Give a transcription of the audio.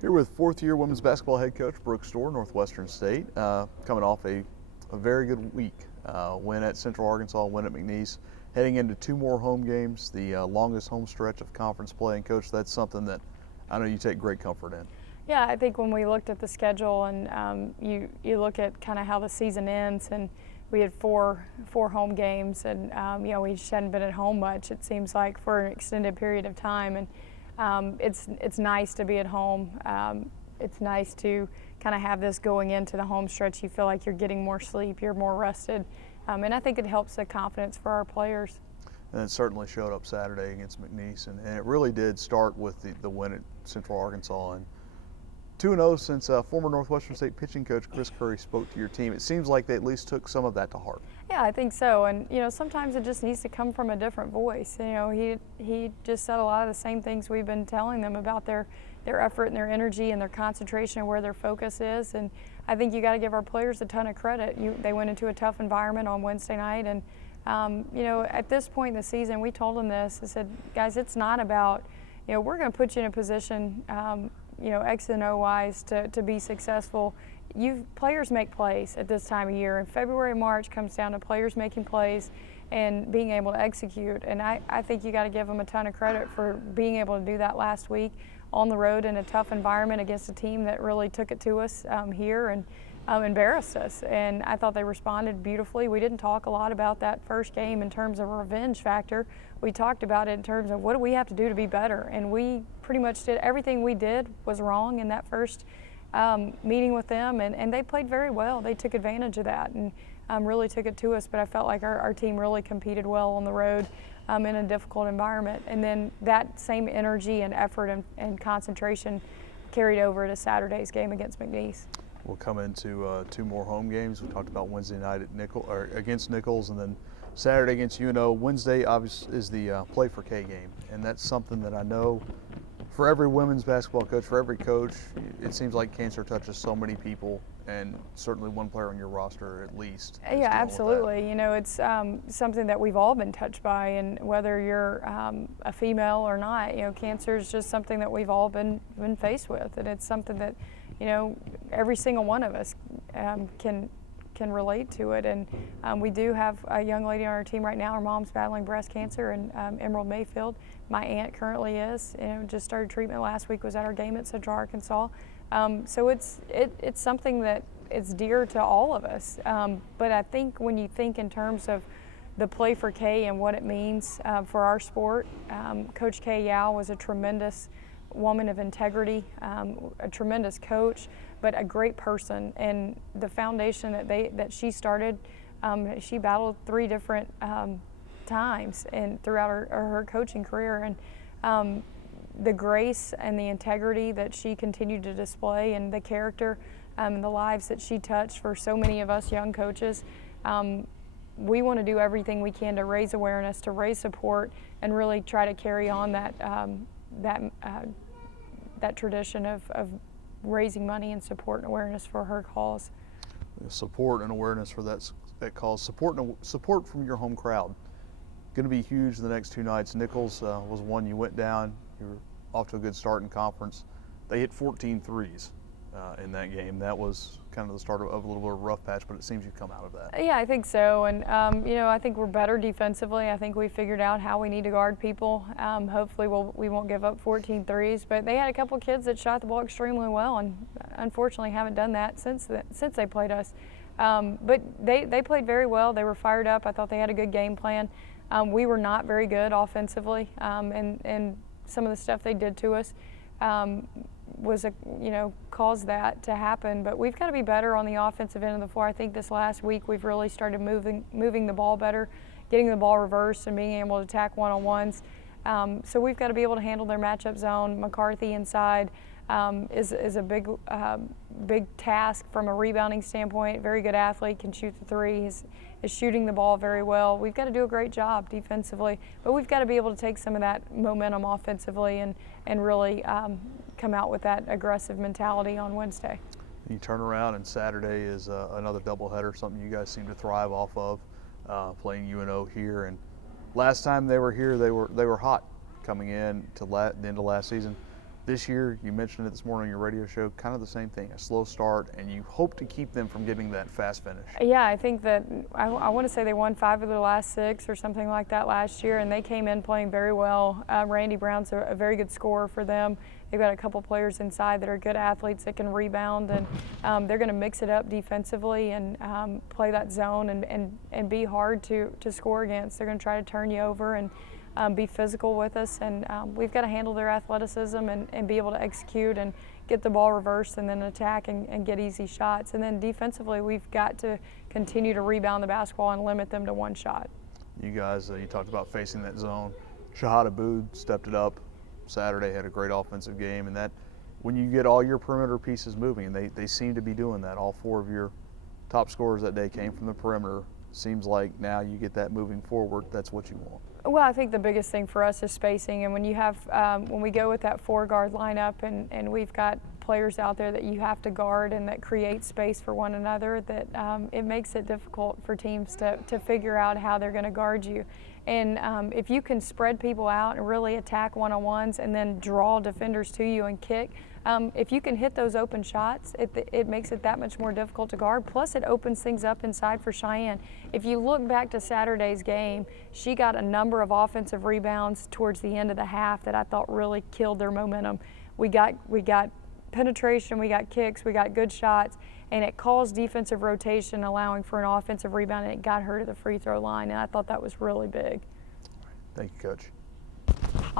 Here with fourth-year women's basketball head coach Brooke Stoehr, Northwestern State, coming off a very good week. Win at Central Arkansas, win at McNeese, heading into two more home games, the longest home stretch of conference play. And Coach, that's something that I know you take great comfort in. Yeah, I think when we looked at the schedule and you look at kind of how the season ends, and we had four home games, and we just hadn't been at home much, it seems like, for an extended period of time. And it's nice to be at home. It's nice to kind of have this going into the home stretch. You feel like you're getting more sleep, you're more rested, and I think it helps the confidence for our players. And it certainly showed up Saturday against McNeese, and it really did start with the win at Central Arkansas. And 2-0 since former Northwestern State pitching coach Chris Crary spoke to your team. It seems like they at least took some of that to heart. Yeah, I think so. And sometimes it just needs to come from a different voice. He just said a lot of the same things we've been telling them about their effort and their energy and their concentration and where their focus is. And I think you got to give our players a ton of credit. They went into a tough environment on Wednesday night, and at this point in the season, we told them this. I said, guys, it's not about we're going to put you in a position. X and O wise to be successful. Players make plays at this time of year, and February, March comes down to players making plays and being able to execute. And I think you got to give them a ton of credit for being able to do that last week on the road in a tough environment against a team that really took it to us here and embarrassed us. And I thought they responded beautifully. We didn't talk a lot about that first game in terms of a revenge factor. We talked about it in terms of what do we have to do to be better, and we pretty much did everything we did was wrong in that first meeting with them, and they played very well. They took advantage of that and really took it to us, but I felt like our team really competed well on the road in a difficult environment. And then that same energy and effort and concentration carried over to Saturday's game against McNeese. We'll come into two more home games. We talked about Wednesday night at against Nichols, and then Saturday against UNO. Wednesday, obviously, is the Play for K game, and that's something that I know for every women's basketball coach, for every coach, it seems like cancer touches so many people, and certainly one player on your roster at least. Yeah, absolutely. It's something that we've all been touched by, and whether you're a female or not, cancer is just something that we've all been faced with, and it's something that every single one of us can relate to it. And we do have a young lady on our team right now. Her mom's battling breast cancer in Emerald Mayfield. My aunt currently is. Just started treatment last week. Was at our game at Central Arkansas. So it's something that it's dear to all of us. But I think when you think in terms of the Play for K and what it means for our sport, Coach Kay Yao was a tremendous woman of integrity, a tremendous coach, but a great person. And the foundation that she started, she battled 3 different times and throughout her coaching career. And the grace and the integrity that she continued to display, and the character and the lives that she touched for so many of us young coaches, we want to do everything we can to raise awareness, to raise support, and really try to carry on that tradition of raising money and support and awareness for her cause. Support and awareness for that cause. Support from your home crowd. Going to be huge the next 2 nights. Nichols was one you went down. You were off to a good start in conference. They hit 14 threes in that game. That was kind of the start of a little bit of a rough patch, but it seems you've come out of that. Yeah, I think so. And, I think we're better defensively. I think we figured out how we need to guard people. Hopefully we won't give up 14 threes. But they had a couple kids that shot the ball extremely well, and unfortunately haven't done that since they played us. But they played very well. They were fired up. I thought they had a good game plan. We were not very good offensively, and some of the stuff they did to us caused that to happen. But we've got to be better on the offensive end of the floor. I think this last week we've really started moving the ball better, getting the ball reversed and being able to attack one-on-ones. So we've got to be able to handle their matchup zone. McCarthy inside is a big task from a rebounding standpoint. Very good athlete, can shoot the 3. Is shooting the ball very well. We've got to do a great job defensively, but we've got to be able to take some of that momentum offensively and really come out with that aggressive mentality on Wednesday. You turn around, and Saturday is another doubleheader, something you guys seem to thrive off of, playing UNO here. And last time they were here, they were hot coming in to the end of last season. This year, you mentioned it this morning on your radio show, kind of the same thing, a slow start, and you hope to keep them from getting that fast finish. Yeah, I think that I want to say they won 5 of their last 6 or something like that last year, and they came in playing very well. Randy Brown's a very good scorer for them. They've got a couple players inside that are good athletes that can rebound, and they're going to mix it up defensively and play that zone and be hard to score against. They're going to try to turn you over and be physical with us, and we've got to handle their athleticism and be able to execute and get the ball reversed and then attack and get easy shots. And then defensively, we've got to continue to rebound the basketball and limit them to one shot. You guys, you talked about facing that zone. Shahad Abood stepped it up Saturday, had a great offensive game, and that when you get all your perimeter pieces moving, and they seem to be doing that. All 4 of your top scorers that day came from the perimeter. Seems like now you get that moving forward, that's what you want. Well, I think the biggest thing for us is spacing, and when you have when we go with that 4-guard lineup and we've got players out there that you have to guard and that create space for one another, that it makes it difficult for teams to figure out how they're going to guard you. And if you can spread people out and really attack one-on-ones and then draw defenders to you and kick, if you can hit those open shots, it makes it that much more difficult to guard. Plus, it opens things up inside for Cheyenne. If you look back to Saturday's game, she got a number of offensive rebounds towards the end of the half that I thought really killed their momentum. We got penetration, we got kicks, we got good shots, and it caused defensive rotation, allowing for an offensive rebound, and it got her to the free throw line, and I thought that was really big. Thank you, Coach.